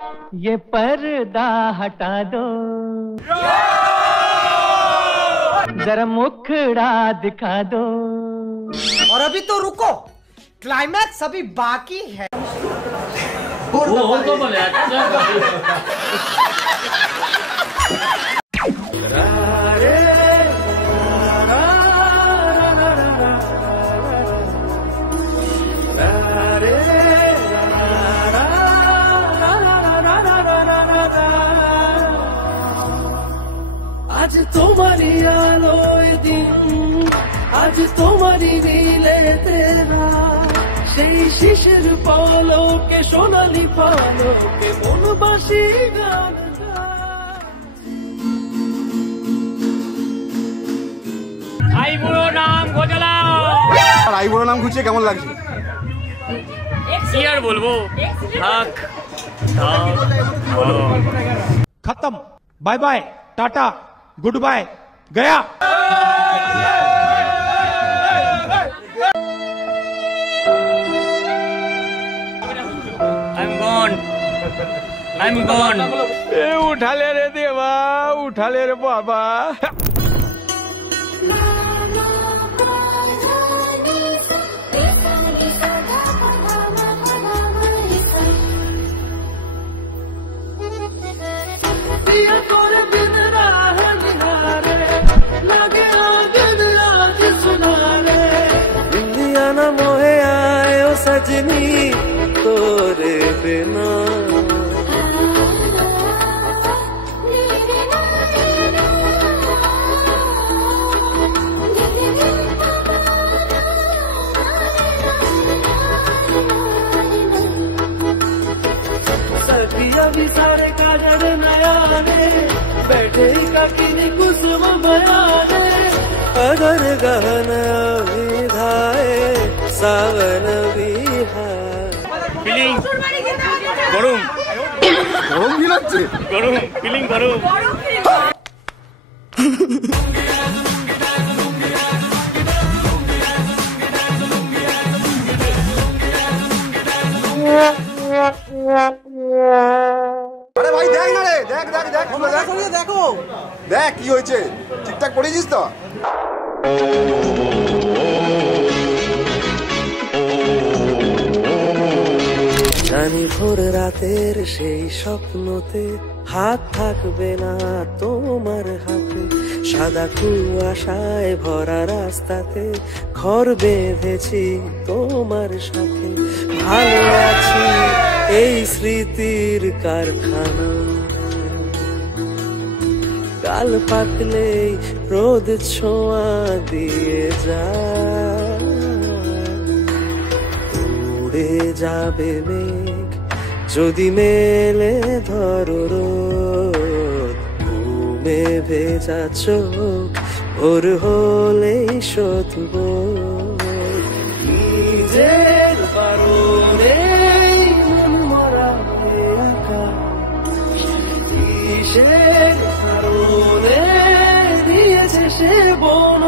ये पर्दा हटा दो, जरा मुखड़ा दिखा दो। और अभी तो रुको, क्लाइमैक्स अभी बाकी है। वो तो बोले आज तुम्हारी आलोय दिन, आज तुम्हारी नीले तेरा, সেই শিশির পলকে সোনালি পালকে মন বাসি গান আইবুড়ো নাম গোজালাও। আর আইবুড়ো নাম খুঁজছে কেমন লাগছে? কি আর বলবো, থাক। खत्म, bye bye, tata, goodbye, गया। I'm gone. उठा ले रे देवा, उठा ले रे बाबा। इंडियाना मोहे आए ओ सजनी तोरे बिना, सखिया भी सारे काजड़ नया ने, बैठे काकी कुसुम बयाने, अगर गहना विधाए सावन विहार। ফিলিং গরম, গরম কি লাগছে? গরম ফিলিং, গরম। আরে ভাই দেখ না রে, দেখ দেখ দেখ, দেখো দেখ কি হয়েছে, ঠিকঠাক পড়েছিস তো? জানি ভোর রাতের সেই স্বপ্নতে হাত থাকবে না তোমার হাতে, সাদা কুয়াশায় ভরা রাস্তাতে ঘর বেঁধেছি তোমার সাথে, ভালো আছি এই স্মৃতির কারখানা, কাল পাতলেই রোদ ছোঁয়া দিয়ে যায়, উড়ে যাবে মেঘ যদি মেলে ধরো রোদ, ঘুমে ভেজা চোখ ভোর হলেই শোধব, নিজের বারণে মন মরা একা, কিসের কারণে দিয়েছে সে বন